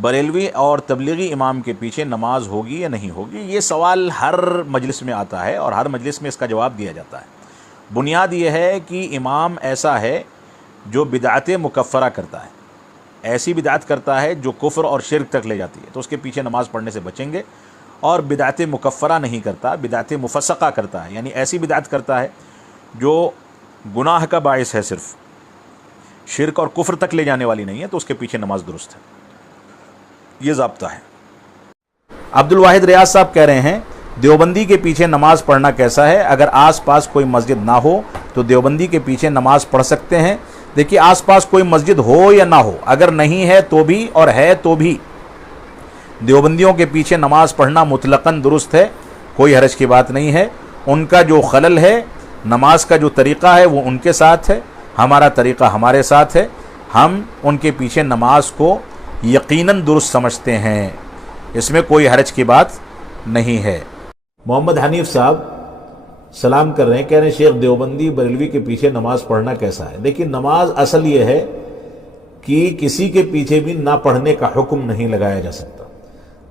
بریلوی اور تبلیغی امام کے پیچھے نماز ہوگی یا نہیں ہوگی؟ یہ سوال ہر مجلس میں آتا ہے اور ہر مجلس میں اس کا جواب دیا جاتا ہے۔ بنیاد یہ ہے کہ امام ایسا ہے جو بدعت مکفرہ کرتا ہے، ایسی بدعت کرتا ہے جو کفر اور شرک تک لے جاتی ہے، تو اس کے پیچھے نماز پڑھنے سے بچیں گے۔ اور بدعت مکفرہ نہیں کرتا، بدعت مفسقہ کرتا ہے، یعنی ایسی بدعت کرتا ہے جو گناہ کا باعث ہے، صرف شرک اور کفر تک لے جانے والی نہیں ہے، تو اس کے پیچھے نماز درست ہے۔ یہ ضابطہ ہے۔ عبد الواحد ریاض صاحب کہہ رہے ہیں دیوبندی کے پیچھے نماز پڑھنا کیسا ہے؟ اگر آس پاس کوئی مسجد نہ ہو تو دیوبندی کے پیچھے نماز پڑھ سکتے ہیں؟ دیکھیے، آس پاس کوئی مسجد ہو یا نہ ہو، اگر نہیں ہے تو بھی اور ہے تو بھی دیوبندیوں کے پیچھے نماز پڑھنا مطلقاً درست ہے، کوئی حرج کی بات نہیں ہے۔ ان کا جو خلل ہے، نماز کا جو طریقہ ہے وہ ان کے ساتھ ہے، ہمارا طریقہ ہمارے ساتھ ہے۔ ہم ان کے پیچھے نماز کو یقیناً درست سمجھتے ہیں، اس میں کوئی حرج کی بات نہیں ہے۔ محمد حنیف صاحب سلام کر رہے ہیں، کہہ رہے ہیں شیخ دیوبندی بریلوی کے پیچھے نماز پڑھنا کیسا ہے؟ دیکھیے، نماز اصل یہ ہے کہ کسی کے پیچھے بھی نہ پڑھنے کا حکم نہیں لگایا جا سکتا۔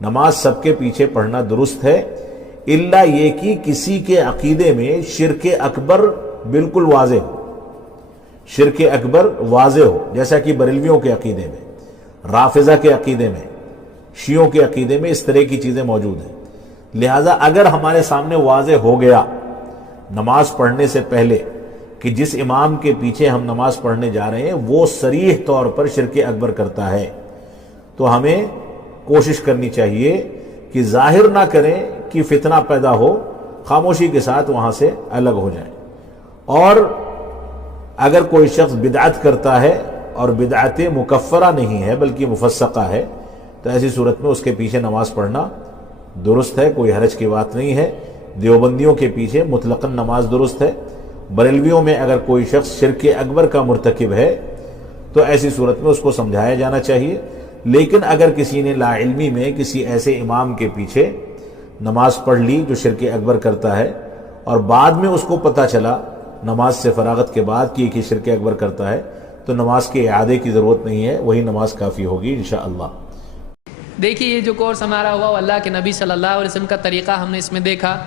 نماز سب کے پیچھے پڑھنا درست ہے، الا یہ کہ کسی کے عقیدے میں شرک اکبر بالکل واضح ہو، شرک اکبر واضح ہو، جیسا کہ بریلویوں کے عقیدے میں، رافضہ کے عقیدے میں، شیعوں کے عقیدے میں اس طرح کی چیزیں موجود ہیں۔ لہٰذا اگر ہمارے سامنے واضح ہو گیا نماز پڑھنے سے پہلے کہ جس امام کے پیچھے ہم نماز پڑھنے جا رہے ہیں وہ صریح طور پر شرک اکبر کرتا ہے، تو ہمیں کوشش کرنی چاہیے کہ ظاہر نہ کریں کہ فتنہ پیدا ہو، خاموشی کے ساتھ وہاں سے الگ ہو جائیں۔ اور اگر کوئی شخص بدعت کرتا ہے اور بدعت مکفرہ نہیں ہے بلکہ مفسقہ ہے، تو ایسی صورت میں اس کے پیچھے نماز پڑھنا درست ہے، کوئی حرج کی بات نہیں ہے۔ دیوبندیوں کے پیچھے مطلقاً نماز درست ہے۔ بریلویوں میں اگر کوئی شخص شرک اکبر کا مرتکب ہے تو ایسی صورت میں اس کو سمجھایا جانا چاہیے۔ لیکن اگر کسی نے لا علمی میں کسی ایسے امام کے پیچھے نماز پڑھ لی جو شرک اکبر کرتا ہے اور بعد میں اس کو پتہ چلا نماز سے فراغت کے بعد کہ یہ شرک اکبر کرتا ہے، تو نماز کے اعادے کی ضرورت نہیں ہے، وہی نماز کافی ہوگی انشاءاللہ۔ دیکھیے، یہ جو کورس ہمارا ہوا وہ اللہ کے نبی صلی اللہ علیہ وسلم کا طریقہ ہم نے اس میں دیکھا۔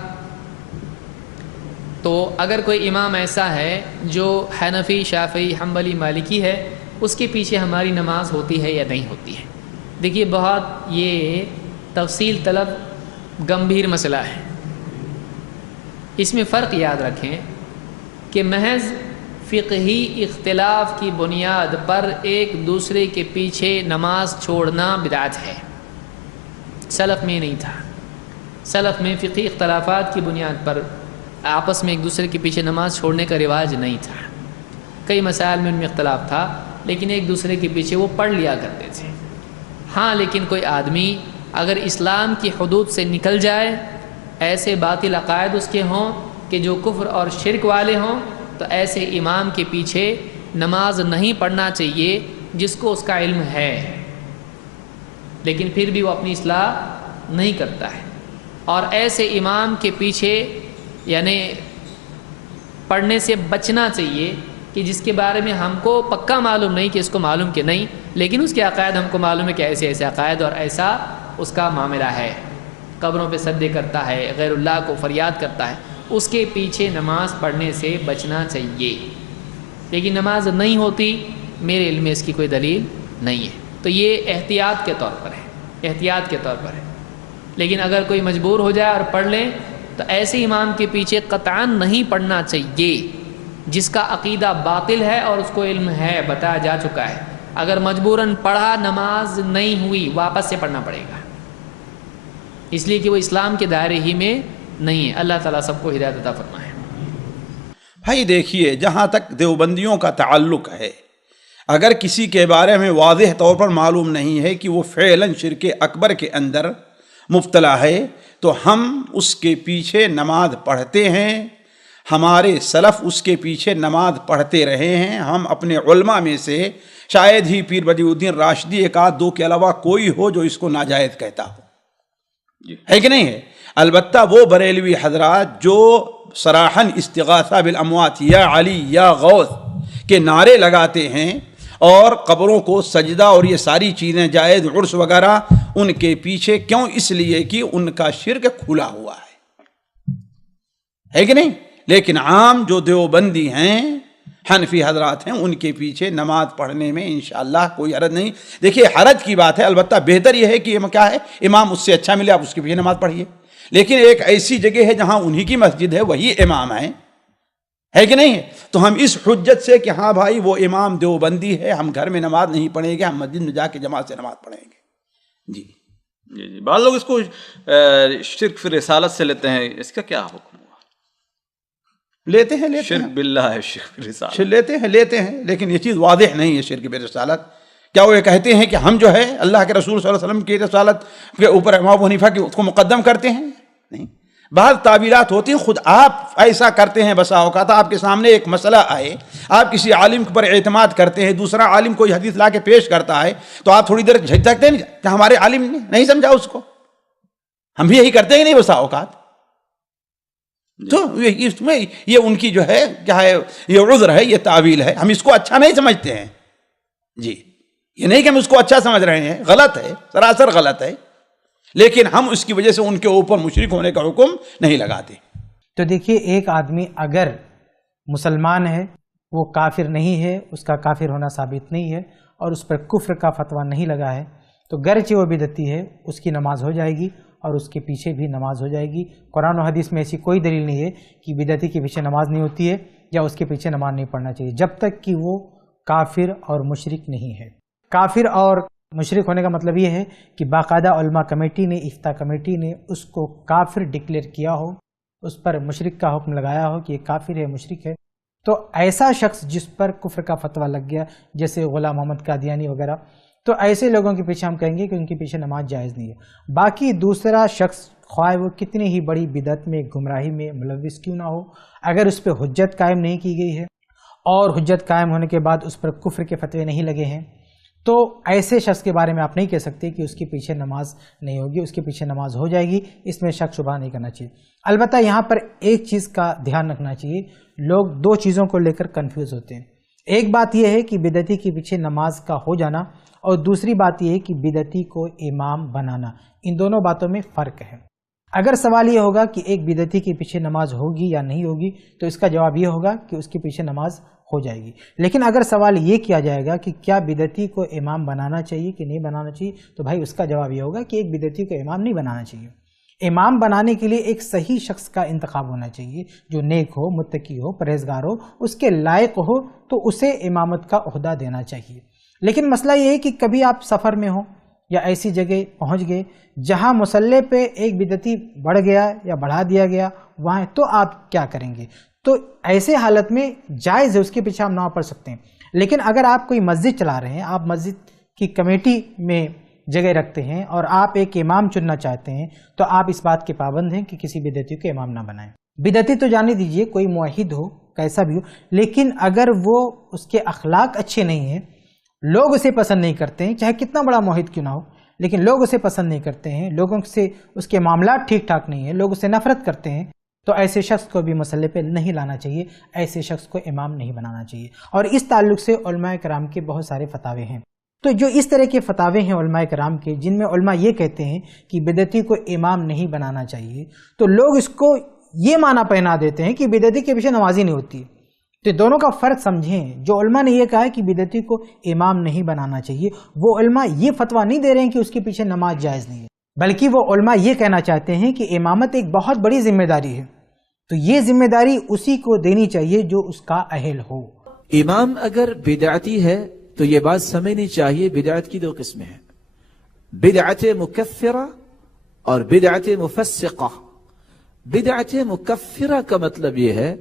تو اگر کوئی امام ایسا ہے جو حنفی، شافعی، حنبلی، مالکی ہے، اس کے پیچھے ہماری نماز ہوتی ہے یا نہیں ہوتی ہے؟ دیکھیے، بہت یہ تفصیل طلب گمبھیر مسئلہ ہے۔ اس میں فرق یاد رکھیں کہ محض فقہی اختلاف کی بنیاد پر ایک دوسرے کے پیچھے نماز چھوڑنا بدعت ہے۔ سلف میں نہیں تھا۔ سلف میں فقہی اختلافات کی بنیاد پر آپس میں ایک دوسرے کے پیچھے نماز چھوڑنے کا رواج نہیں تھا۔ کئی مسائل میں ان میں اختلاف تھا، لیکن ایک دوسرے کے پیچھے وہ پڑھ لیا کرتے تھے۔ ہاں، لیکن کوئی آدمی اگر اسلام کی حدود سے نکل جائے، ایسے باطل عقائد اس کے ہوں کہ جو کفر اور شرک والے ہوں، تو ایسے امام کے پیچھے نماز نہیں پڑھنا چاہیے جس کو اس کا علم ہے، لیکن پھر بھی وہ اپنی اصلاح نہیں کرتا ہے۔ اور ایسے امام کے پیچھے یعنی پڑھنے سے بچنا چاہیے کہ جس کے بارے میں ہم کو پکا معلوم نہیں کہ اس کو معلوم کہ نہیں، لیکن اس کے عقائد ہم کو معلوم ہے کہ ایسے ایسے عقائد اور ایسا اس کا معاملہ ہے، قبروں پہ سجدے کرتا ہے، غیر اللہ کو فریاد کرتا ہے، اس کے پیچھے نماز پڑھنے سے بچنا چاہیے۔ لیکن نماز نہیں ہوتی، میرے علم میں اس کی کوئی دلیل نہیں ہے، تو یہ احتیاط کے طور پر ہے، احتیاط کے طور پر ہے۔ لیکن اگر کوئی مجبور ہو جائے اور پڑھ لے تو ایسے امام کے پیچھے قطعاً نہیں پڑھنا چاہیے جس کا عقیدہ باطل ہے اور اس کو علم ہے، بتایا جا چکا ہے۔ اگر مجبوراً پڑھا، نماز نہیں ہوئی، واپس سے پڑھنا پڑے گا، اس لیے کہ وہ اسلام کے دائرے ہی میں نہیں ہے۔ اللہ تعالیٰ سب کو ہدایت عطا فرمائے۔ بھائی دیکھیے، جہاں تک دیوبندیوں کا تعلق ہے، اگر کسی کے بارے میں واضح طور پر معلوم نہیں ہے کہ وہ فعلاً شرک اکبر کے اندر مبتلا ہے، تو ہم اس کے پیچھے نماز پڑھتے ہیں۔ ہمارے سلف اس کے پیچھے نماز پڑھتے رہے ہیں۔ ہم اپنے علماء میں سے شاید ہی پیر بدیع الدین راشدی ایک آدھ دو کے علاوہ کوئی ہو جو اس کو ناجائز کہتا ہو، ہے کہ نہیں ہے؟ البتہ وہ بریلوی حضرات جو صراحاً استغاثہ بالاموات یا علی یا غوث کے نعرے لگاتے ہیں اور قبروں کو سجدہ اور یہ ساری چیزیں جائز عرس وغیرہ ان کے پیچھے کیوں؟ اس لیے کہ ان کا شرک کھلا ہوا ہے کہ نہیں؟ لیکن عام جو دیوبندی ہیں، حنفی حضرات ہیں، ان کے پیچھے نماز پڑھنے میں انشاءاللہ کوئی حرج نہیں۔ دیکھیے حرج کی بات ہے، البتہ بہتر یہ ہے کہ کیا ہے، امام اس سے اچھا ملے، آپ اس کے پیچھے نماز پڑھیے۔ لیکن ایک ایسی جگہ ہے جہاں انہی کی مسجد ہے، وہی امام ہے کہ نہیں؟ تو ہم اس حجت سے کہ ہاں بھائی وہ امام دیوبندی ہے، ہم گھر میں نماز نہیں پڑھیں گے، ہم مسجد میں جا کے جماعت سے نماز پڑھیں گے۔ جی جی بعض لوگ اس کو شرک فی رسالت سے لیتے ہیں، اس کا کیا حکم ہوا؟ لیتے ہیں شرک باللہ ہے، شرک فی رسالت لیتے ہیں، لیکن یہ چیز واضح نہیں ہے شرک بے رسالت۔ کیا وہ یہ کہتے ہیں کہ ہم جو ہے اللہ کے رسول صلی اللہ علیہ وسلم کی رسالت کے اوپر امام ابو حنیفہ کی اس کو مقدم کرتے ہیں؟ نہیں، بعض تعبیرات ہوتی ہیں، خود آپ ایسا کرتے ہیں، بسا اوقات آپ کے سامنے ایک مسئلہ آئے، آپ کسی عالم پر اعتماد کرتے ہیں، دوسرا عالم کوئی حدیث لا کے پیش کرتا ہے تو آپ تھوڑی دیر جھجکتے ہیں کہ ہمارے عالم نے نہیں سمجھا اس کو، ہم بھی یہی کرتے ہیں نہیں بسا اوقات۔ تو اس میں یہ ان کی جو ہے کیا ہے، یہ عذر ہے، یہ تعویل ہے، ہم اس کو اچھا نہیں سمجھتے ہیں۔ جی یہ نہیں کہ ہم اس کو اچھا سمجھ رہے ہیں، غلط ہے، سراسر غلط ہے، لیکن ہم اس کی وجہ سے ان کے اوپر مشرک ہونے کا حکم نہیں لگاتے۔ تو دیکھیے ایک آدمی اگر مسلمان ہے، وہ کافر نہیں ہے، اس کا کافر ہونا ثابت نہیں ہے اور اس پر کفر کا فتویٰ نہیں لگا ہے، تو گرچہ وہ بدعتی ہے اس کی نماز ہو جائے گی اور اس کے پیچھے بھی نماز ہو جائے گی۔ قرآن و حدیث میں ایسی کوئی دلیل نہیں ہے کہ بدعتی کے پیچھے نماز نہیں ہوتی ہے یا اس کے پیچھے نماز نہیں پڑھنا چاہیے، جب تک کہ وہ کافر اور مشرک نہیں ہے۔ کافر اور مشرک ہونے کا مطلب یہ ہے کہ باقاعدہ علماء کمیٹی نے، افتاء کمیٹی نے اس کو کافر ڈکلیئر کیا ہو، اس پر مشرک کا حکم لگایا ہو کہ یہ کافر ہے، مشرک ہے۔ تو ایسا شخص جس پر کفر کا فتویٰ لگ گیا، جیسے غلام محمد قادیانی وغیرہ، تو ایسے لوگوں کے پیچھے ہم کہیں گے کہ ان کے پیچھے نماز جائز نہیں ہے۔ باقی دوسرا شخص خواہ وہ کتنی ہی بڑی بدعت میں، گمراہی میں ملوث کیوں نہ ہو، اگر اس پہ حجت قائم نہیں کی گئی ہے اور حجت قائم ہونے کے بعد اس پر کفر کے فتوے نہیں لگے ہیں، تو ایسے شخص کے بارے میں آپ نہیں کہہ سکتے کہ اس کے پیچھے نماز نہیں ہوگی، اس کے پیچھے نماز ہو جائے گی، اس میں شک شبہ نہیں کرنا چاہیے۔ البتہ یہاں پر ایک چیز کا دھیان رکھنا چاہیے، لوگ دو چیزوں کو لے کر کنفیوز ہوتے ہیں۔ ایک بات یہ ہے کہ بدعتی کے پیچھے نماز کا ہو جانا، اور دوسری بات یہ ہے کہ بدعتی کو امام بنانا، ان دونوں باتوں میں فرق ہے۔ اگر سوال یہ ہوگا کہ ایک بدعتی کے پیچھے نماز ہوگی یا نہیں ہوگی، تو اس کا جواب یہ ہوگا کہ اس کے پیچھے نماز ہو جائے گی۔ لیکن اگر سوال یہ کیا جائے گا کہ کیا بدعتی کو امام بنانا چاہیے کہ نہیں بنانا چاہیے، تو بھائی اس کا جواب یہ ہوگا کہ ایک بدعتی کو امام نہیں بنانا چاہیے۔ امام بنانے کے لیے ایک صحیح شخص کا انتخاب ہونا چاہیے، جو نیک ہو، متقی ہو، پرہیزگار ہو، اس کے لائق ہو، تو اسے امامت کا عہدہ دینا چاہیے۔ لیکن مسئلہ یہ ہے کہ کبھی آپ سفر میں ہو یا ایسی جگہ پہنچ گئے جہاں مصلی پہ ایک بدعتی بڑھ گیا یا بڑھا دیا گیا، وہاں تو آپ کیا کریں گے؟ تو ایسے حالت میں جائز ہے، اس کے پیچھے ہم نہ پڑھ سکتے ہیں۔ لیکن اگر آپ کوئی مسجد چلا رہے ہیں، آپ مسجد کی کمیٹی میں جگہ رکھتے ہیں اور آپ ایک امام چننا چاہتے ہیں، تو آپ اس بات کے پابند ہیں کہ کسی بدعتی کو امام نہ بنائیں۔ بدعتی تو جانے دیجئے، کوئی موحد ہو، کیسا بھی ہو، لیکن اگر وہ اس کے اخلاق اچھے نہیں ہیں، لوگ اسے پسند نہیں کرتے ہیں، چاہے کتنا بڑا موحد کیوں نہ ہو، لیکن لوگ اسے پسند نہیں کرتے ہیں، لوگوں سے اس کے معاملات ٹھیک ٹھاک نہیں ہیں، لوگ اسے نفرت کرتے ہیں، تو ایسے شخص کو بھی مصلی پہ نہیں لانا چاہیے، ایسے شخص کو امام نہیں بنانا چاہیے۔ اور اس تعلق سے علماء کرام کے بہت سارے فتاوے ہیں۔ تو جو اس طرح کے فتاوے ہیں علماء کرام کے، جن میں علماء یہ کہتے ہیں کہ بدعتی کو امام نہیں بنانا چاہیے، تو لوگ اس کو یہ معنی پہنا دیتے ہیں کہ بدعتی کے پیچھے نماز ہی نہیں ہوتی۔ تو دونوں کا فرق سمجھیں۔ جو علماء نے یہ کہا ہے کہ بدعتی کو امام نہیں بنانا چاہیے، وہ علماء یہ فتویٰ نہیں دے رہے ہیں کہ اس کے پیچھے نماز جائز نہیں ہے، بلکہ وہ علماء یہ کہنا چاہتے ہیں کہ امامت ایک بہت بڑی ذمہ داری ہے، تو یہ ذمہ داری اسی کو دینی چاہیے جو اس کا اہل ہو۔ امام اگر بدعتی ہے تو یہ بات سمجھنی چاہیے، بدعت کی دو قسمیں ہیں، بدعت مکفرہ اور بدعت مفسقہ۔ بدعت مکفرہ کا مطلب یہ ہے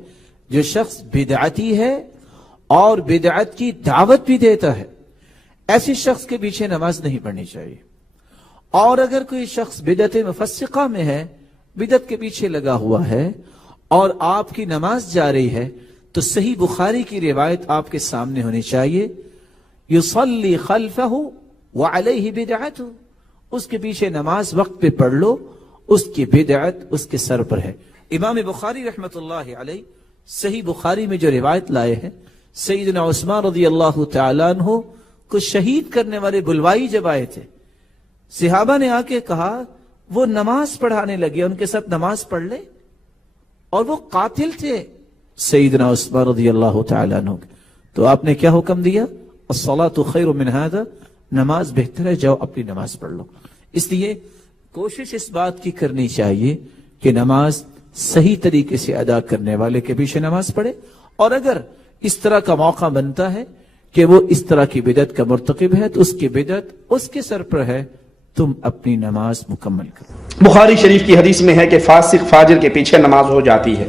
جو شخص بدعتی ہے اور بدعت کی دعوت بھی دیتا ہے، ایسی شخص کے پیچھے نماز نہیں پڑھنی چاہیے۔ اور اگر کوئی شخص بدعت مفسقہ میں ہے، بدعت کے پیچھے لگا ہوا ہے اور آپ کی نماز جا رہی ہے، تو صحیح بخاری کی روایت آپ کے سامنے ہونی چاہیے، یصلی خلفہ وعلیہ بدعتہ، اس کے پیچھے نماز وقت پہ پڑھ لو، اس کی بدعت اس کے سر پر ہے۔ امام بخاری رحمت اللہ علیہ صحیح بخاری میں جو روایت لائے ہیں، سیدنا عثمان رضی اللہ تعالیٰ عنہ کو شہید کرنے والے بلوائی جب آئے تھے، صحابہ نے آ کے کہا وہ نماز پڑھانے لگے، ان کے ساتھ نماز پڑھ لے، اور وہ قاتل تھے سیدنا عثمان رضی اللہ تعالیٰ عنہ۔ تو آپ نے کیا حکم دیا؟ الصلاۃ خیر من ھذا، نماز بہتر ہے، جاؤ اپنی نماز پڑھ لو۔ اس لیے کوشش اس بات کی کرنی چاہیے کہ نماز صحیح طریقے سے ادا کرنے والے کے پیچھے نماز پڑھے، اور اگر اس طرح کا موقع بنتا ہے کہ وہ اس طرح کی بدعت کا مرتکب ہے تو اس کی بدعت اس کے سر پر ہے، تم اپنی نماز مکمل کرو۔ بخاری شریف کی حدیث میں ہے کہ فاسق فاجر کے پیچھے نماز ہو جاتی ہے۔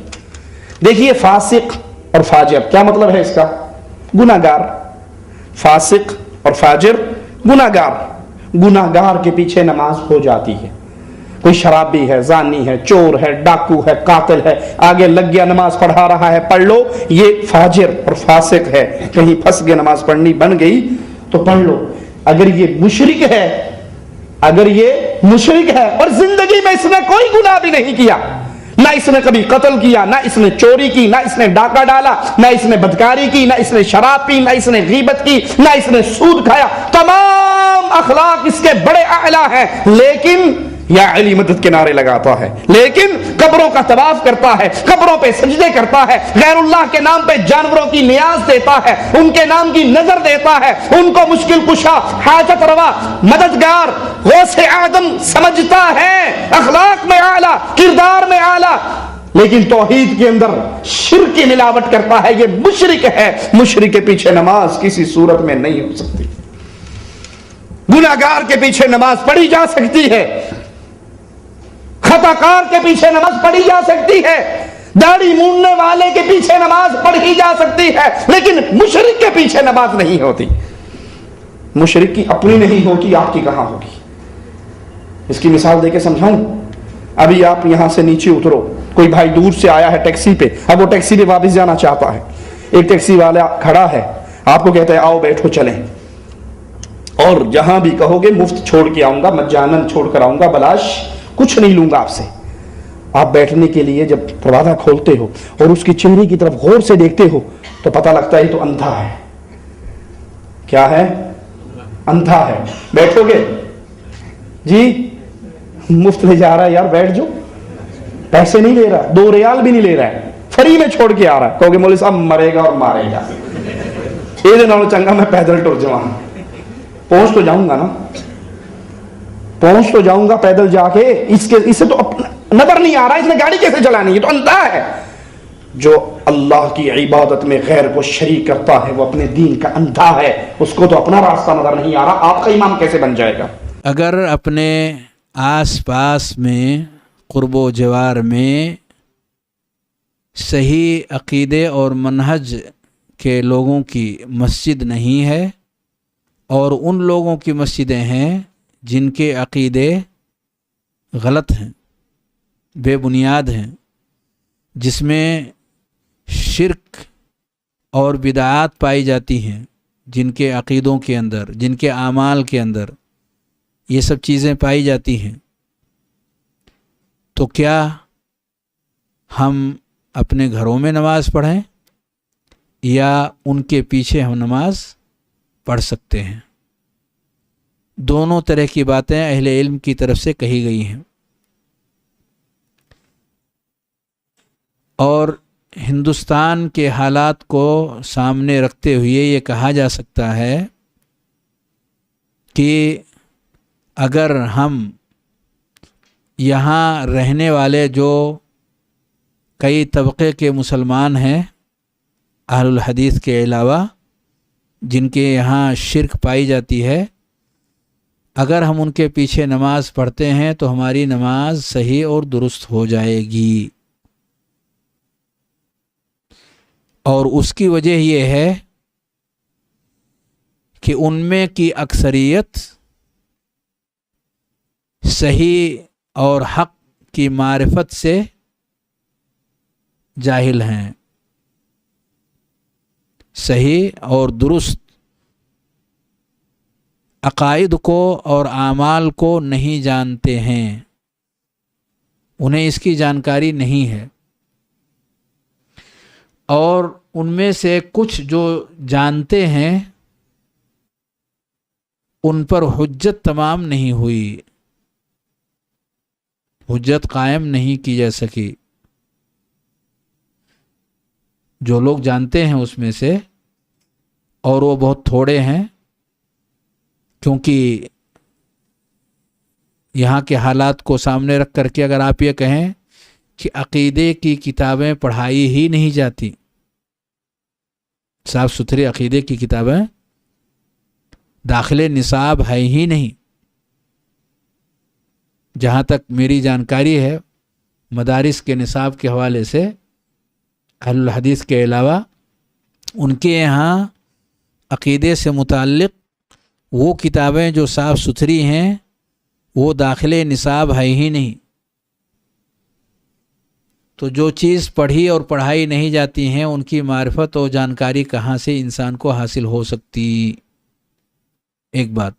دیکھیے فاسق اور فاجر کیا مطلب ہے اس کا؟ گناہگار۔ فاسق اور فاجر گناہگار، گناہگار کے پیچھے نماز ہو جاتی ہے۔ کوئی شرابی ہے، زانی ہے، چور ہے، ڈاکو ہے، قاتل ہے، آگے لگ گیا نماز پڑھا رہا ہے، پڑھ لو، یہ فاجر اور فاسق ہے۔ کہیں پھنس گئے، نماز پڑھنی بن گئی تو پڑھ لو۔ اگر یہ مشرک ہے، اگر یہ مشرک ہے اور زندگی میں اس نے کوئی گناہ بھی نہیں کیا، نہ اس نے کبھی قتل کیا، نہ اس نے چوری کی، نہ اس نے ڈاکہ ڈالا، نہ اس نے بدکاری کی، نہ اس نے شراب پی، نہ اس نے غیبت کی، نہ اس نے سود کھایا، تمام اخلاق اس کے بڑے اعلیٰ ہیں، لیکن یا علی مدد کے نعرے لگاتا ہے، لیکن قبروں کا طواف کرتا ہے، قبروں پہ سجدے کرتا ہے، غیر اللہ کے نام پہ جانوروں کی نیاز دیتا ہے، ان کے نام کی نظر دیتا ہے، ان کو مشکل کشا، حاجت روا، مددگار، غوث اعظم سمجھتا ہے، اخلاق میں اعلیٰ، کردار میں اعلیٰ، لیکن توحید کے اندر شرک کی ملاوٹ کرتا ہے، یہ مشرک ہے۔ مشرک کے پیچھے نماز کسی صورت میں نہیں ہو سکتی۔ گناہگار کے پیچھے نماز پڑھی جا سکتی ہے، خطا کار کے پیچھے نماز پڑھی جا سکتی ہے، داڑھی موننے والے کے پیچھے نماز پڑھی جا سکتی ہے، لیکن مشرک کے پیچھے نماز نہیں ہوتی۔ مشرک کی اپنی نہیں ہوتی، آپ کی کہاں ہوگی؟ اس کی مثال دے کے سمجھاؤں۔ ابھی آپ یہاں سے نیچے اترو، کوئی بھائی دور سے آیا ہے ٹیکسی پہ، اب وہ ٹیکسی پہ واپس جانا چاہتا ہے، ایک ٹیکسی والا کھڑا ہے، آپ کو کہتا ہے آؤ بیٹھو چلیں، اور جہاں بھی کہو گے مفت چھوڑ کے آؤں گا، مجانن چھوڑ کر آؤں گا، بلاش کچھ نہیں لوں گا آپ سے۔ آپ بیٹھنے کے لیے جب دروازہ کھولتے ہو اور اس کی چہرے کی طرف غور سے دیکھتے ہو تو پتہ لگتا ہے تو اندھا ہے۔ کیا ہے؟ اندھا ہے۔ بیٹھو گے؟ جی مفت لے جا رہا ہے یار، بیٹھ جاؤ، پیسے نہیں لے رہا، 2 ریال بھی نہیں لے رہا ہے، فری میں چھوڑ کے آ رہا ہے۔ کہو گے مولوی صاحب مرے گا اور مارے گا، یہ نالوں چنگا میں پیدل ٹر جاؤں، پہنچ تو جاؤں گا نا، پہنچ تو جاؤں گا پیدل جا کے، اسے تو نظر نہیں آ رہا، اس نے گاڑی کیسے چلانی، یہ تو اندھا ہے۔ جو اللہ کی عبادت میں غیر کو شریک کرتا ہے وہ اپنے دین کا اندھا ہے، اس کو تو اپنا راستہ نظر نہیں آ رہا، آپ کا امام کیسے بن جائے گا؟ اگر اپنے آس پاس میں قرب و جوار میں صحیح عقیدے اور منہج کے لوگوں کی مسجد نہیں ہے، اور ان لوگوں کی مسجدیں ہیں جن کے عقیدے غلط ہیں، بے بنیاد ہیں، جس میں شرک اور بدعات پائی جاتی ہیں، جن کے عقیدوں کے اندر، جن کے اعمال کے اندر یہ سب چیزیں پائی جاتی ہیں، تو کیا ہم اپنے گھروں میں نماز پڑھیں یا ان کے پیچھے ہم نماز پڑھ سکتے ہیں؟ دونوں طرح کی باتیں اہل علم کی طرف سے کہی گئی ہیں، اور ہندوستان کے حالات کو سامنے رکھتے ہوئے یہ کہا جا سکتا ہے کہ اگر ہم یہاں رہنے والے جو کئی طبقے کے مسلمان ہیں اہل الحدیث کے علاوہ، جن کے یہاں شرک پائی جاتی ہے، اگر ہم ان کے پیچھے نماز پڑھتے ہیں تو ہماری نماز صحیح اور درست ہو جائے گی، اور اس کی وجہ یہ ہے کہ ان میں کی اکثریت صحیح اور حق کی معرفت سے جاہل ہیں، صحیح اور درست عقائد کو اور اعمال کو نہیں جانتے ہیں، انہیں اس کی جانکاری نہیں ہے، اور ان میں سے کچھ جو جانتے ہیں ان پر حجت تمام نہیں ہوئی، حجت قائم نہیں کی جا سکی. جو لوگ جانتے ہیں اس میں سے، اور وہ بہت تھوڑے ہیں، کیونکہ یہاں کے حالات کو سامنے رکھ کر کے اگر آپ یہ کہیں کہ عقیدے کی کتابیں پڑھائی ہی نہیں جاتی، صاف ستھری عقیدے کی کتابیں داخل نصاب ہے ہی نہیں. جہاں تک میری جانکاری ہے مدارس کے نصاب کے حوالے سے اہل الحدیث کے علاوہ ان کے یہاں عقیدے سے متعلق وہ کتابیں جو صاف ستھری ہیں وہ داخل نصاب ہے ہی نہیں. تو جو چیز پڑھی اور پڑھائی نہیں جاتی ہیں ان کی معرفت اور جانکاری کہاں سے انسان کو حاصل ہو سکتی؟ ایک بات.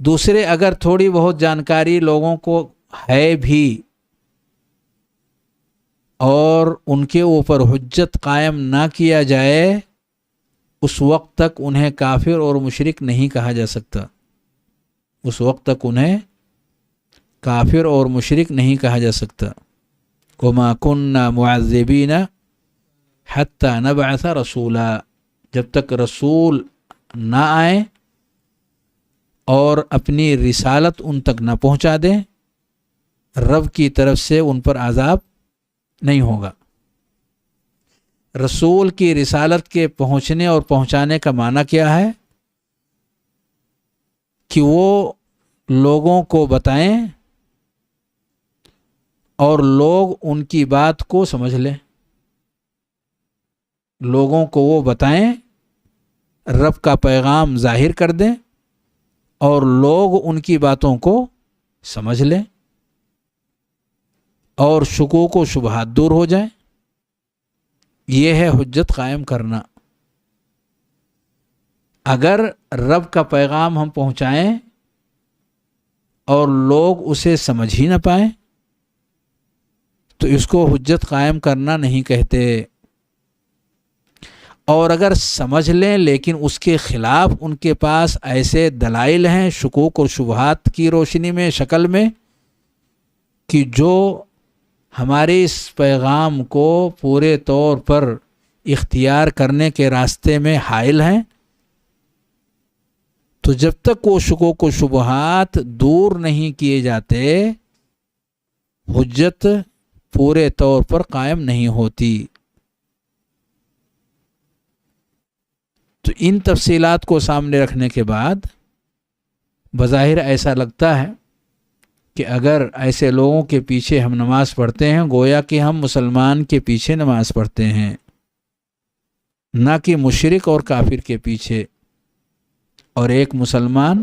دوسرے، اگر تھوڑی بہت جانکاری لوگوں کو ہے بھی اور ان کے اوپر حجت قائم نہ کیا جائے، اس وقت تک انہیں کافر اور مشرک نہیں کہا جا سکتا. اس وقت تک انہیں کافر اور مشرک نہیں کہا جا سکتا. وَمَا كُنَّا مُعَذِّبِينَ حَتَّى نَبْعَثَ رَسُولًا، جب تک رسول نہ آئیں اور اپنی رسالت ان تک نہ پہنچا دیں، رب کی طرف سے ان پر عذاب نہیں ہوگا. رسول کی رسالت کے پہنچنے اور پہنچانے کا معنی کیا ہے؟ کہ وہ لوگوں کو بتائیں اور لوگ ان کی بات کو سمجھ لیں. لوگوں کو وہ بتائیں، رب کا پیغام ظاہر کر دیں اور لوگ ان کی باتوں کو سمجھ لیں اور شکوک و شبہات دور ہو جائیں. یہ ہے حجت قائم کرنا. اگر رب کا پیغام ہم پہنچائیں اور لوگ اسے سمجھ ہی نہ پائیں تو اس کو حجت قائم کرنا نہیں کہتے. اور اگر سمجھ لیں لیکن اس کے خلاف ان کے پاس ایسے دلائل ہیں شکوک اور شبہات کی روشنی میں، شکل میں، کہ جو ہمارے اس پیغام کو پورے طور پر اختیار کرنے کے راستے میں حائل ہیں، تو جب تک وہ شکوک و شبہات دور نہیں کیے جاتے حجت پورے طور پر قائم نہیں ہوتی. تو ان تفصیلات کو سامنے رکھنے کے بعد بظاہر ایسا لگتا ہے کہ اگر ایسے لوگوں کے پیچھے ہم نماز پڑھتے ہیں گویا کہ ہم مسلمان کے پیچھے نماز پڑھتے ہیں، نہ کہ مشرک اور کافر کے پیچھے. اور ایک مسلمان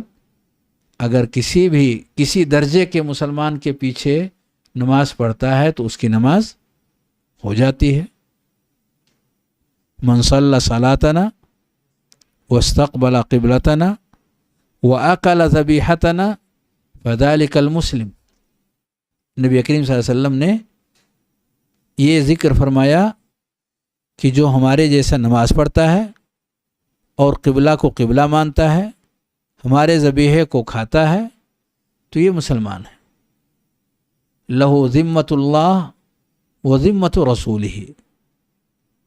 اگر کسی درجے کے مسلمان کے پیچھے نماز پڑھتا ہے تو اس کی نماز ہو جاتی ہے. من صلی صلاتنا واستقبل قبلتنا واکل ذبیحتنا فذلک المسلم. نبی کریم صلی اللہ علیہ وسلم نے یہ ذکر فرمایا کہ جو ہمارے جیسا نماز پڑھتا ہے اور قبلہ کو قبلہ مانتا ہے، ہمارے ذبیحے کو کھاتا ہے، تو یہ مسلمان ہے. لہو ذمۃ اللہ و ذمۃ رسولہ.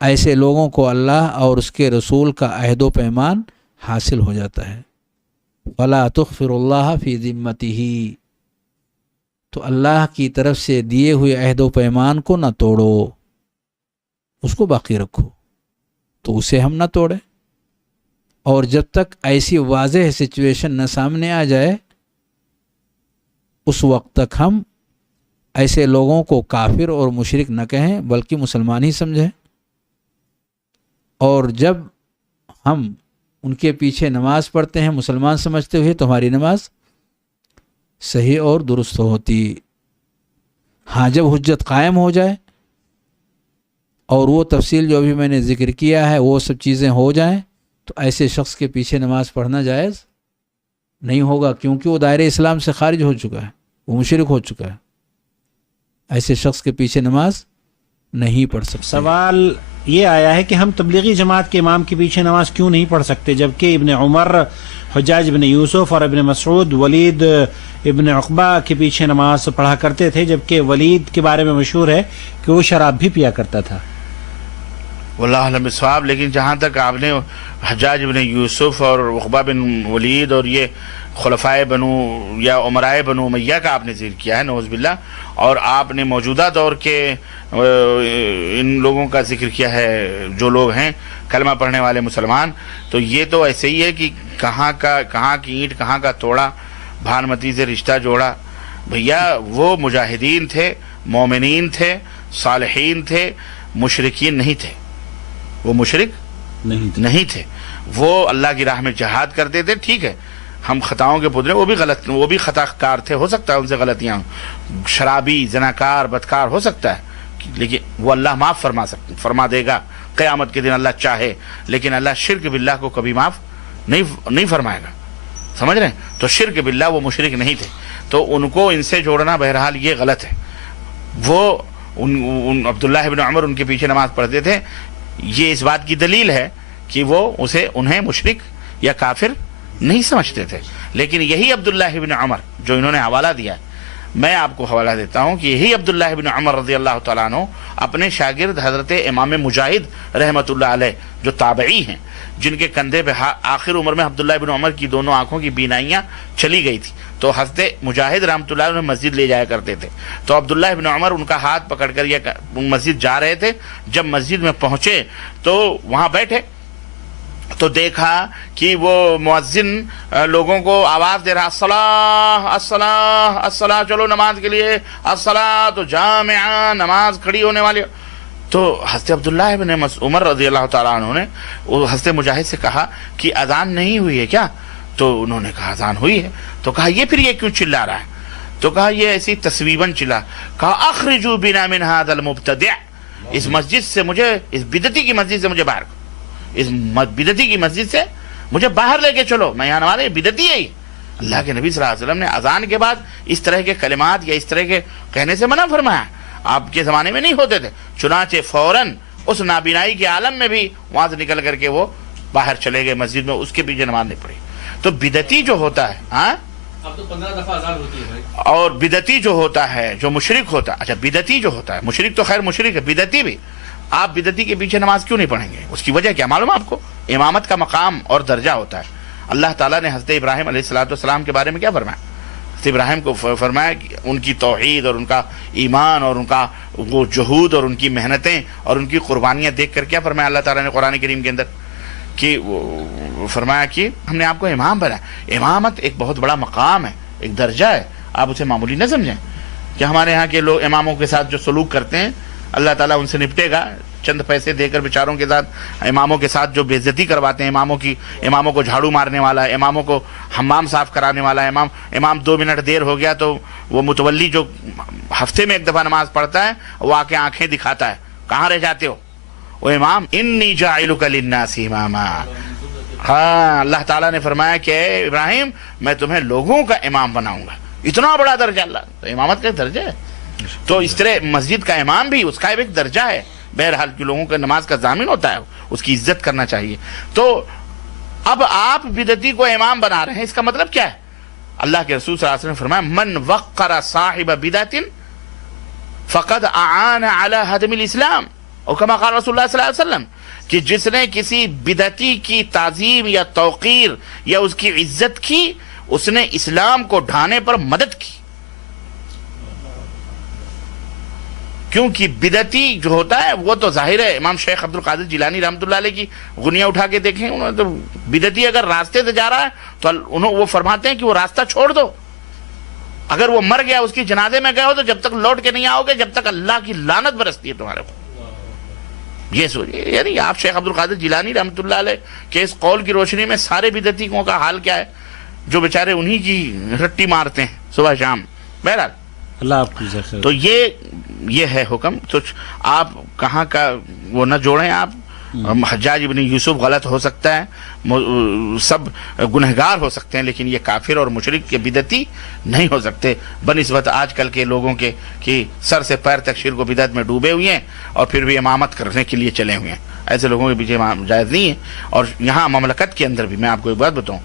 ایسے لوگوں کو اللہ اور اس کے رسول کا عہد و پیمان حاصل ہو جاتا ہے. ولا تغفر اللہ فی ذمتہ. تو اللہ کی طرف سے دیے ہوئے عہد و پیمان کو نہ توڑو، اس کو باقی رکھو. تو اسے ہم نہ توڑیں، اور جب تک ایسی واضح سچویشن نہ سامنے آ جائے اس وقت تک ہم ایسے لوگوں کو کافر اور مشرک نہ کہیں بلکہ مسلمان ہی سمجھیں. اور جب ہم ان کے پیچھے نماز پڑھتے ہیں مسلمان سمجھتے ہوئے تو ہماری نماز صحیح اور درست ہوتی. ہاں جب حجت قائم ہو جائے اور وہ تفصیل جو ابھی میں نے ذکر کیا ہے وہ سب چیزیں ہو جائیں تو ایسے شخص کے پیچھے نماز پڑھنا جائز نہیں ہوگا، کیونکہ وہ دائرہ اسلام سے خارج ہو چکا ہے، وہ مشرک ہو چکا ہے. ایسے شخص کے پیچھے نماز نہیں پڑھ سکتا. سوال یہ آیا ہے کہ ہم تبلیغی جماعت کے امام کے پیچھے نماز کیوں نہیں پڑھ سکتے، جبکہ ابن عمر، حجاج ابن یوسف اور ابن مسعود ولید ابن عقبہ کے پیچھے نماز پڑھا کرتے تھے، جبکہ ولید کے بارے میں مشہور ہے کہ وہ شراب بھی پیا کرتا تھا۔ واللہ علم بالصواب۔ لیکن جہاں تک آپ نے حجاج بن یوسف اور عقبہ بن ولید اور یہ خلفائے بنو یا عمرائے بنو امیہ کا آپ نے ذکر کیا ہے نعوذ باللہ، اور آپ نے موجودہ دور کے ان لوگوں کا ذکر کیا ہے جو لوگ ہیں کلمہ پڑھنے والے مسلمان، تو یہ تو ایسے ہی ہے کہ کہاں کی اینٹ کہاں کا توڑا، بھانمتی سے رشتہ جوڑا۔ بھیا وہ مجاہدین تھے، مومنین تھے، صالحین تھے، مشرکین نہیں تھے، وہ مشرک نہیں تھے، وہ اللہ کی راہ میں جہاد کرتے تھے۔ ٹھیک ہے، ہم خطاؤں کے پتلے، وہ بھی خطا کار تھے، ہو سکتا ہے ان سے غلطیاں، شرابی، زناکار، بدکار ہو سکتا ہے، لیکن وہ اللہ معاف فرما دے گا قیامت کے دن اللہ چاہے، لیکن اللہ شرک باللہ کو کبھی معاف نہیں فرمائے گا، سمجھ رہے ہیں؟ تو شرک باللہ وہ مشرک نہیں تھے، تو ان کو ان سے جوڑنا بہرحال یہ غلط ہے۔ وہ عبداللہ ابن عمر ان کے پیچھے نماز پڑھتے تھے، یہ اس بات کی دلیل ہے کہ وہ انہیں مشرک یا کافر نہیں سمجھتے تھے۔ لیکن یہی عبداللہ ابن عمر جو انہوں نے حوالہ دیا ہے، میں آپ کو حوالہ دیتا ہوں کہ یہی عبداللہ ابن عمر رضی اللہ تعالیٰ عنہ اپنے شاگرد حضرت امام مجاہد رحمۃ اللہ علیہ جو تابعی ہیں، جن کے کندھے پہ آخر عمر میں عبداللہ ابن عمر کی دونوں آنکھوں کی بینائیاں چلی گئی تھی، تو حضرت مجاہد رحمۃ اللہ علیہ مسجد لے جایا کرتے تھے، تو عبداللہ ابن عمر ان کا ہاتھ پکڑ کر یہ مسجد جا رہے تھے۔ جب مسجد میں پہنچے تو وہاں بیٹھے تو دیکھا کہ وہ مؤذن لوگوں کو آواز دے رہا، الصلاۃ الصلاۃ الصلاۃ، چلو نماز کے لیے، الصلاۃ جامعہ، نماز کھڑی ہونے والی۔ تو حضرت عبداللہ ابن عمر رضی اللہ تعالیٰ عنہ نے حضرت مجاہد سے کہا کہ اذان نہیں ہوئی ہے کیا؟ تو انہوں نے کہا اذان ہوئی ہے۔ تو کہا یہ پھر یہ کیوں چلا رہا ہے؟ تو کہا یہ ایسی تصویباً چلا۔ کہا اخرجوا بنا من هذا المبتدع، اس مسجد سے مجھے، اس بدعتی کی مسجد سے مجھے باہر، اس بدعتی کی مسجد سے مجھے باہر لے کے چلو، میں یہاں ہمارے بدعتی ہے۔ اللہ کے نبی صلی اللہ علیہ وسلم نے اذان کے بعد اس طرح کے کلمات یا اس طرح کے کہنے سے منع فرمایا، آپ کے زمانے میں نہیں ہوتے تھے، چنانچہ فوراً اس نابینائی کے عالم میں بھی وہاں سے نکل کر کے وہ باہر چلے گئے مسجد میں، اس کے پیچھے نماز نہیں پڑھی۔ تو بدعتی جو ہوتا ہے، ہاں اب تو 15 دفعہ اذان ہوتی ہے بھائی، اور بدعتی جو ہوتا ہے، جو مشرک ہوتا ہے، اچھا بدعتی جو ہوتا ہے، مشرک تو خیر مشرک ہے، بدعتی بھی، آپ بدعتی کے پیچھے نماز کیوں نہیں پڑھیں گے؟ اس کی وجہ کیا معلوم آپ کو؟ امامت کا مقام اور درجہ ہوتا ہے۔ اللہ تعالیٰ نے حضرت ابراہیم علیہ السلام کے بارے میں کیا فرمایا؟ حضرت ابراہیم کو فرمایا کہ ان کی توحید اور ان کا ایمان اور ان کا وہ جہود اور ان کی محنتیں اور ان کی قربانیاں دیکھ کر کیا فرمایا اللہ تعالیٰ نے قرآن کریم کے اندر؟ کہ فرمایا کہ ہم نے آپ کو امام بنایا۔ امامت ایک بہت بڑا مقام ہے، ایک درجہ ہے، آپ اسے معمولی نہ سمجھیں کہ ہمارے ہاں کے لوگ اماموں کے ساتھ جو سلوک کرتے ہیں اللہ تعالیٰ ان سے نپٹے گا، چند پیسے دے کر بیچاروں کے ساتھ اماموں کے ساتھ جو بے عزتی کرواتے ہیں، اماموں کو جھاڑو مارنے والا ہے، اماموں کو حمام صاف کرانے والا ہے، امام 2 منٹ دیر ہو گیا تو وہ متولی جو ہفتے میں ایک دفعہ نماز پڑھتا ہے وہ آ کے آنکھیں دکھاتا ہے، کہاں رہ جاتے ہو وہ امام؟ انی جاعلک للناس اماما۔ ہاں اللہ تعالیٰ نے فرمایا کہ اے ابراہیم میں تمہیں لوگوں کا امام بناؤں گا، اتنا بڑا درجہ اللہ، تو امامت کا درجہ ہے۔ تو اس طرح مسجد کا امام بھی اس کا ایک درجہ ہے، بہرحال جو لوگوں کا نماز کا ضامن ہوتا ہے اس کی عزت کرنا چاہیے۔ تو اب آپ بدعتی کو امام بنا رہے ہیں، اس کا مطلب کیا ہے؟ اللہ کے رسول صلی اللہ علیہ وسلم نے فرمایا من وقر صاحب بدعت فقد اعان علی ہدم الاسلام، اور کما قال رسول اللہ صلی اللہ علیہ وسلم کہ جس نے کسی بدعتی کی تعظیم یا توقیر یا اس کی عزت کی، اس نے اسلام کو ڈھانے پر مدد کی۔ کیونکہ بدعتی جو ہوتا ہے وہ تو ظاہر ہے، امام شیخ عبد القادر جیلانی رحمۃ اللہ علیہ کی غنیاں اٹھا کے دیکھیں، انہوں نے تو بدعتی اگر راستے سے جا رہا ہے تو وہ فرماتے ہیں کہ وہ راستہ چھوڑ دو، اگر وہ مر گیا اس کی جنازے میں گئے ہو تو جب تک لوٹ کے نہیں آؤ گے جب تک اللہ کی لعنت برستی ہے تمہارے کو۔ یہ سوچیے، یعنی آپ شیخ عبد القادر جیلانی رحمۃ اللہ علیہ کے اس قول کی روشنی میں سارے بدعتیوں کا حال کیا ہے جو بیچارے انہی کی رٹی مارتے ہیں صبح شام۔ بہرحال اللہ آپ کو تو یہ ہے حکم، تو آپ کہاں کا وہ نہ جوڑیں آپ حجاج ابن یوسف غلط ہو سکتا ہے, سب گنہگار ہو سکتے ہیں, لیکن یہ کافر اور مشرک کے بدعتی نہیں ہو سکتے بنسبت آج کل کے لوگوں کے کہ سر سے پیر تک شرک و بدعت میں ڈوبے ہوئے ہیں اور پھر بھی امامت کرنے کے لیے چلے ہوئے ہیں. ایسے لوگوں کے پیچھے جائز نہیں ہے. اور یہاں مملکت کے اندر بھی میں آپ کو ایک بات بتاؤں,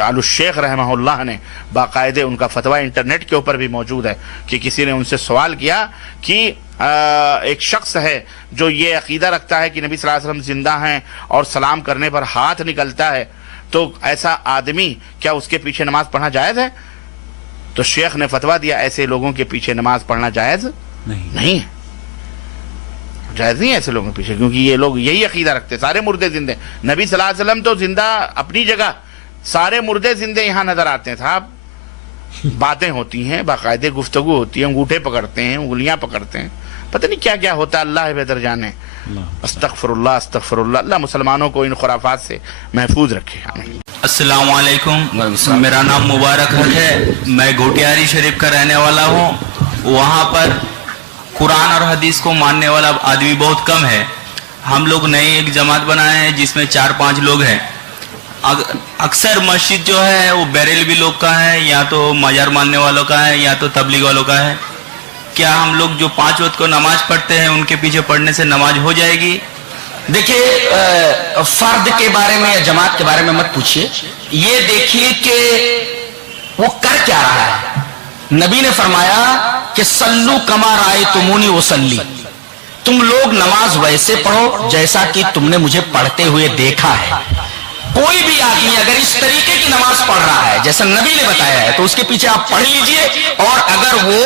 آل الشیخ رحمہ اللہ نے باقاعدہ ان کا فتویٰ انٹرنیٹ کے اوپر بھی موجود ہے کہ کسی نے ان سے سوال کیا کہ ایک شخص ہے جو یہ عقیدہ رکھتا ہے کہ نبی صلی اللہ علیہ وسلم زندہ ہیں اور سلام کرنے پر ہاتھ نکلتا ہے, تو ایسا آدمی کیا اس کے پیچھے نماز پڑھنا جائز ہے؟ تو شیخ نے فتویٰ دیا ایسے لوگوں کے پیچھے نماز پڑھنا جائز نہیں ہے, جائز نہیں ہے ایسے لوگوں کے پیچھے, کیونکہ یہ لوگ یہی عقیدہ رکھتے سارے مردے زندے. نبی صلی اللہ علیہ وسلم تو زندہ اپنی جگہ, سارے مردے زندے یہاں نظر آتے ہیں صاحب. باتیں ہوتی ہیں, باقاعدہ گفتگو ہوتی ہے, انگوٹھے پکڑتے ہیں, انگلیاں پکڑتے ہیں, پتہ نہیں کیا کیا ہوتا ہے, اللہ بہتر جانے. استغفر اللہ استغفر اللہ. اللہ مسلمانوں کو ان خرافات سے محفوظ رکھے. السلام علیکم, میرا نام مبارک حق ہے, میں گھوٹیاری شریف کا رہنے والا ہوں. وہاں پر قرآن اور حدیث کو ماننے والا آدمی بہت کم ہے. ہم لوگ نئی ایک جماعت بنائے ہیں جس میں 4-5 لوگ ہیں. اکثر مسجد جو ہے وہ بیریلوی لوگ کا ہے, یا تو مزار ماننے والوں کا ہے, یا تو تبلیغ والوں کا ہے. کیا ہم لوگ جو 5 وقت کو نماز پڑھتے ہیں ان کے پیچھے پڑھنے سے نماز ہو جائے گی؟ دیکھیے, فرد کے بارے میں یا جماعت کے بارے میں مت پوچھیے, یہ دیکھیے کہ وہ کر کیا رہا ہے. نبی نے فرمایا کہ سلو کما رأیتمونی وصلی, تم لوگ نماز ویسے پڑھو جیسا کہ تم نے مجھے پڑھتے ہوئے دیکھا ہے. کوئی بھی آدمی اگر اس طریقے کی نماز پڑھ رہا ہے جیسا نبی نے بتایا ہے تو اس کے پیچھے آپ پڑھ لیجئے, اور اگر وہ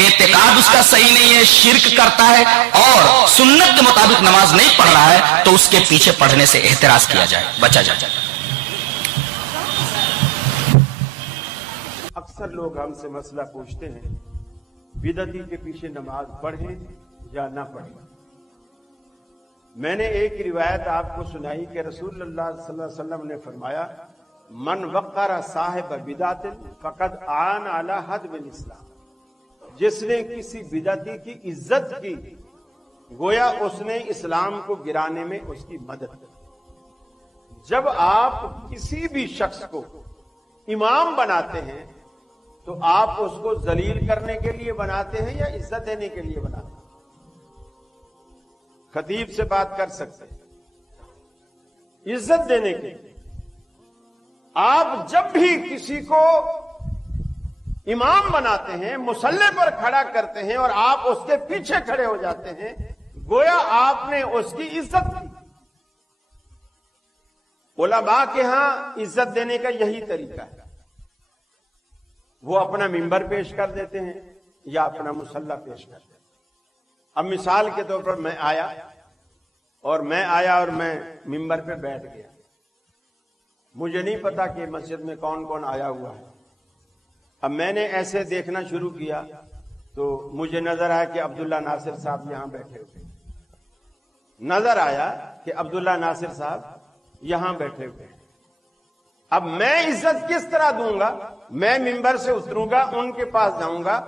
اعتقاد اس کا صحیح نہیں ہے, شرک کرتا ہے اور سنت کے مطابق نماز نہیں پڑھ رہا ہے, تو اس کے پیچھے پڑھنے سے احتراز کیا جائے, بچا جائے. اکثر لوگ ہم سے مسئلہ پوچھتے ہیں بدعتی کے پیچھے نماز پڑھیں یا نہ پڑھیں. میں نے ایک روایت آپ کو سنائی کہ رسول اللہ صلی اللہ علیہ وسلم نے فرمایا, من وقر صاحب بدعت فقد عان علی حدم الاسلام, جس نے کسی بدعتی کی عزت کی گویا اس نے اسلام کو گرانے میں اس کی مدد کی. جب آپ کسی بھی شخص کو امام بناتے ہیں تو آپ اس کو ذلیل کرنے کے لیے بناتے ہیں یا عزت دینے کے لیے بناتے ہیں؟ خطیب سے بات کر سکتے ہیں عزت دینے کے لیے. آپ جب بھی کسی کو امام بناتے ہیں, مصلی پر کھڑا کرتے ہیں اور آپ اس کے پیچھے کھڑے ہو جاتے ہیں, گویا آپ نے اس کی عزت کی. علماء کے ہاں عزت دینے کا یہی طریقہ ہے, وہ اپنا منبر پیش کر دیتے ہیں یا اپنا مصلی پیش کر دیتے ہیں. اب مثال کے طور پر میں آیا اور میں منبر پہ بیٹھ گیا. مجھے نہیں پتا کہ مسجد میں کون کون آیا ہوا ہے. اب میں نے ایسے دیکھنا شروع کیا تو مجھے نظر آیا کہ عبداللہ ناصر صاحب یہاں بیٹھے ہوئے. نظر آیا کہ عبداللہ ناصر صاحب یہاں بیٹھے ہوئے. اب میں عزت کس طرح دوں گا؟ میں منبر سے اتروں گا, ان کے پاس جاؤں گا,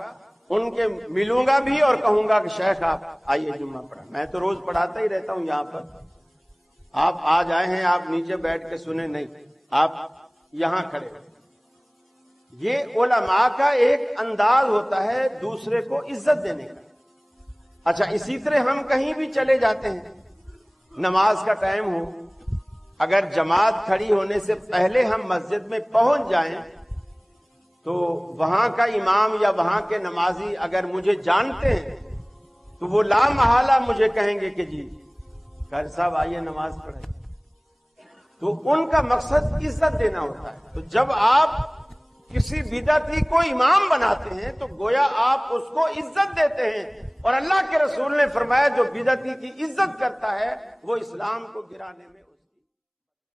ان کے ملوں گا بھی اور کہوں گا کہ شیخ آپ آئیے جمعہ پڑھا. میں تو روز پڑھاتا ہی رہتا ہوں یہاں پر, آپ آج آئے ہیں, آپ نیچے بیٹھ کے سنیں نہیں, آپ یہاں کھڑے. یہ علماء کا ایک انداز ہوتا ہے دوسرے کو عزت دینے کا. اچھا, اسی طرح ہم کہیں بھی چلے جاتے ہیں, نماز کا ٹائم ہو, اگر جماعت کھڑی ہونے سے پہلے ہم مسجد میں پہنچ جائیں تو وہاں کا امام یا وہاں کے نمازی اگر مجھے جانتے ہیں تو وہ لا محالہ مجھے کہیں گے کہ جی قاری صاحب آئیے نماز پڑھیں. تو ان کا مقصد عزت دینا ہوتا ہے. تو جب آپ کسی بدعتی کو امام بناتے ہیں تو گویا آپ اس کو عزت دیتے ہیں, اور اللہ کے رسول نے فرمایا جو بدعتی کی عزت کرتا ہے وہ اسلام کو گرانے میں